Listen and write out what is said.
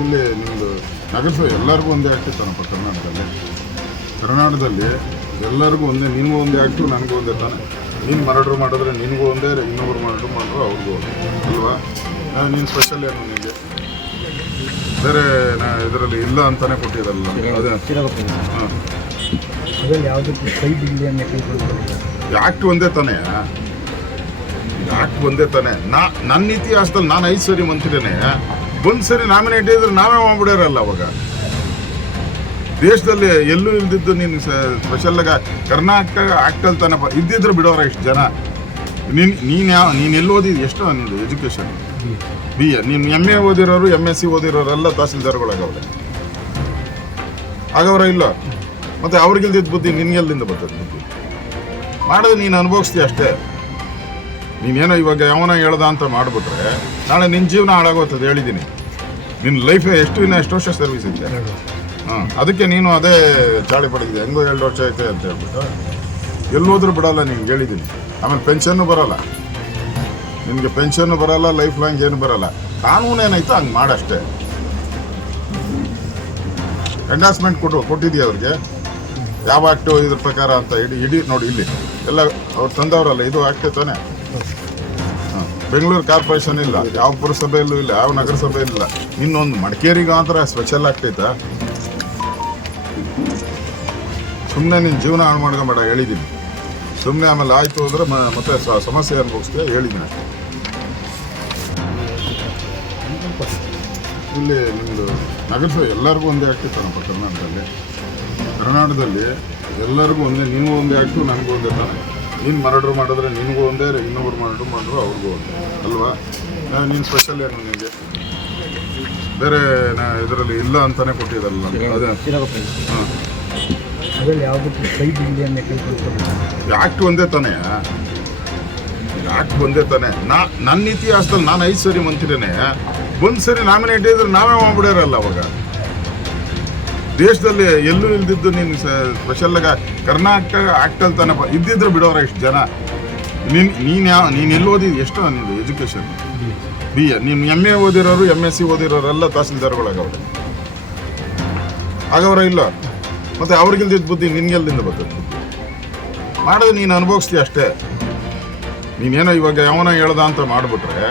ಇಲ್ಲಿ ನಿಮ್ಮದು ನಗರಸಭೆ ಎಲ್ಲರಿಗೂ ಒಂದೇ ಆಗ್ತಿತ್ತಾನಪ್ಪ ಕರ್ನಾಟಕದಲ್ಲಿ? ಕರ್ನಾಟಕದಲ್ಲಿ ಎಲ್ಲರಿಗೂ ಒಂದೇ ನಿನಗೂ ಒಂದೇ ಆಗ್ತು ನನಗೂ ಒಂದೇ ತಾನೆ. ನೀನು ಮರಡ್ರ್ ಮಾಡಿದ್ರೆ ನಿನಗೂ ಒಂದೇ ಇನ್ನೊಬ್ರು ಮರಡ್ರ್ ಮಾಡಿದ್ರು ಅವ್ರಿಗೂ ಒಂದೇ ಅಲ್ವಾ? ನೀನು ಸ್ಪೆಷಲ್ ಏನು ನಿಮಗೆ ಬೇರೆ ನಾ ಇದರಲ್ಲಿ ಇಲ್ಲ ಅಂತಾನೆ ಕೊಟ್ಟಿದ್ದಲ್ಲ. ಅದೇ. ಹಾಂ ಆ್ಯಕ್ಟ್ ಒಂದೇ ತಾನೇ. ಆ್ಯಕ್ಟ್ ಒಂದೇ ತಾನೆ. ನಾ ನನ್ನ ಇತಿಹಾಸದಲ್ಲಿ ನಾನು ಐದು ಸರಿ ಮಂತ್ರಿನೇ ಒಂದು ಸರಿ ನಾಮಿನೇಟ್ ಇದ್ರೆ ನಾವೇ ಮಾಡ್ಬಿಡ್ಯಾರಲ್ಲ ಅವಾಗ. ದೇಶದಲ್ಲಿ ಎಲ್ಲೂ ಇಲ್ದಿದ್ದು ನೀನು ಸ್ಪೆಷಲ್ ಕರ್ನಾಟಕ ಆಕ್ಟಲ್ ತನಪ ಇದ್ದಿದ್ರು ಬಿಡೋರ ಇಷ್ಟು ಜನ. ನೀನು ನೀನು ಯಾವ ನೀನು ಎಲ್ಲಿ ಓದಿದ್ದು ಎಷ್ಟು ನಿಂದು ಎಜುಕೇಶನ್ ಬಿ ಎ, ನೀನು ಎಂ ಎ ಓದಿರೋರು ಎಂ ಎಸ್ ಸಿ ಓದಿರೋರೆಲ್ಲ ತಹಸೀಲ್ದಾರ್ಗಳಾಗವ್ರೆ. ಆಗವ್ರ ಇಲ್ಲ? ಮತ್ತೆ ಅವ್ರಿಗಿಲ್ದಿದ್ದ ಬುದ್ಧಿ ನಿನ್ಗೆಲ್ದಿಂದ ಬರ್ತದೆ ಬುದ್ಧಿ? ಮಾಡೋದು ನೀನು ಅನುಭವಿಸ್ತೀಯ ಅಷ್ಟೇ. ನೀನೇನೋ ಇವಾಗ ಯಾವನ ಹೇಳ್ದ ಅಂತ ಮಾಡಿಬಿಟ್ರೆ ನಾಳೆ ನಿನ್ನ ಜೀವನ ಹಾಳಾಗೋಗ್ತದೆ ಹೇಳಿದ್ದೀನಿ ನಿನ್ನ ಲೈಫ್ ಎಷ್ಟು ಇನ್ನೂ ಎಷ್ಟು ವರ್ಷ ಸರ್ವಿಸ್ ಇದೆ. ಹಾಂ ಅದಕ್ಕೆ ನೀನು ಅದೇ ಚಾಳಿ ಪಡೆದಿದೆ. ಹೆಂಗೋ ಎರಡು ವರ್ಷ ಐತೆ ಅಂತ ಹೇಳ್ಬಿಟ್ಟು. ಎಲ್ಲೋದ್ರೂ ಬಿಡಲ್ಲ ನಿನ್ಗೆ ಹೇಳಿದ್ದೀನಿ ಆಮೇಲೆ ಪೆನ್ಷನ್ನು ಬರಲ್ಲ. ನಿನಗೆ ಪೆನ್ಷನ್ನು ಬರಲ್ಲ ಲೈಫ್ ಲಾಂಗ್ ಏನು ಬರಲ್ಲ. ಕಾನೂನು ಏನೈತೋ ಹಂಗೆ ಮಾಡಷ್ಟೇ. ಎಂಡಾಸ್ಮೆಂಟ್ ಕೊಟ್ಟು ಕೊಟ್ಟಿದ್ದೀಯ ಅವ್ರಿಗೆ? ಯಾವ ಆಕ್ಟು ಇದ್ರ ಪ್ರಕಾರ ಅಂತ ಇಡೀ ಇಡೀ ನೋಡಿ ಇಲ್ಲಿ. ಎಲ್ಲ ಅವ್ರು ತಂದವರಲ್ಲ ಇದು ಆಗ್ತೇ ತಾನೆ? ಹಾಂ ಬೆಂಗಳೂರು ಕಾರ್ಪೊರೇಷನ್ ಇಲ್ಲ, ಯಾವ ಪುರಸಭೆಯಲ್ಲೂ ಇಲ್ಲ, ಯಾವ ನಗರಸಭೆ ಇಲ್ಲ. ಇನ್ನೊಂದು ಮಡಿಕೇರಿಗೆ ಮಾತ್ರ ಸ್ಪೆಷಲ್ ಆಗ್ತೈತಾ. ಸುಮ್ಮನೆ ನಿನ್ನ ಜೀವನ ಹಾಳು ಮಾಡ್ಕೊಂಬೇಡ ಹೇಳಿದ್ದೀನಿ ಸುಮ್ಮನೆ ಆಮೇಲೆ ಆಯಿತು ಅಂದರೆ ಮತ್ತೆ ಸಮಸ್ಯೆ ಅನುಭವಿಸ್ತೀಯ ಹೇಳಿದ್ದೀನಿ ಇಲ್ಲಿ ನಿಮ್ಮದು ನಗರಸಭೆ ಎಲ್ಲರಿಗೂ ಒಂದೇ ಆಗ್ತಿತ್ತಾನಪ್ಪ ಕರ್ನಾಟಕದಲ್ಲಿ. ಕರ್ನಾಟಕದಲ್ಲಿ ಎಲ್ಲರಿಗೂ ಒಂದೇ, ನೀವು ಒಂದೇ ಆಗ್ತು ನನಗೂ ಒಂದೇ ತಾನೆ. ನೀನು ಮರ್ಡ್ರ್ ಮಾಡಿದ್ರೆ ನಿನಗೂ ಒಂದೇ ಇನ್ನೊಬ್ರು ಮರ್ಡ್ರ್ ಮಾಡಿದ್ರು ಅವ್ರಿಗೂ ಒಂದೇ. ಅಲ್ವಾ? ನೀನು ಸ್ಪೆಷಲ್ ಏನು ನಿಮಗೆ ಬೇರೆ ನಾ ಇದರಲ್ಲಿ ಇಲ್ಲ ಅಂತಾನೆ ಕೊಟ್ಟಿದ್ದಲ್ಲ ಅದೇ. ಹಾಂ. ಯಾಕೆ ಕೈ ಬಿಡಲಿ ಅನ್ನೋ ಕೇಳ್ಕೊಳ್ತಾರೆ ಯಾಕ್ಟ್ ಒಂದೇ ತಾನೇ? ಯಾಕೆ ಒಂದೇ ತಾನೇ. ನಾ ನನ್ನ ಇತಿಹಾಸದಲ್ಲಿ ನಾನು ಐದು ಸರಿ ಮಂತ್ರಿನೇ. ಒಂದು ಸರಿ ನಾಮಿನೇಟ್ ಇದ್ರೆ ನಾವೇ ಮಾಡ್ಬಿಡ್ಯಾರಲ್ಲ ಅವಾಗ. ದೇಶದಲ್ಲಿ ಎಲ್ಲೂ ಇಲ್ದಿದ್ದು ನೀನು ಸ್ಪೆಷಲ್ ಕರ್ನಾಟಕ ಆಗ್ತಲ್ ತನಕ ಇದ್ದಿದ್ರೆ ಬಿಡೋರ ಎಷ್ಟು ಜನ. ನೀನು ನೀನು ಯಾವ ನೀನು ಎಲ್ಲಿ ಓದಿದ್ದು ಎಷ್ಟು ನೀನು ಎಜುಕೇಶನ್ ಬಿ ಎ. ನೀನು ಎಂ ಎ ಓದಿರೋರು ಎಂ ಎಸ್ ಸಿ ಓದಿರೋರೆಲ್ಲ ತಹಸೀಲ್ದಾರ್ಗಳಾಗವ್ರೆ ಆಗವ್ರ ಇಲ್ಲ. ಮತ್ತೆ ಅವ್ರಿಗಿಲ್ದಿದ್ದ ಬುದ್ಧಿ ನಿನ್ಗೆಲ್ದಿಂದ ಬರ್ತದೆ. ಮಾಡೋದು ನೀನು ಅನುಭವಿಸ್ತೀಯ ಅಷ್ಟೇ. ನೀನೇನೋ ಇವಾಗ ಯಾವನ ಹೇಳ್ದ ಅಂತ ಮಾಡಿಬಿಟ್ರೆ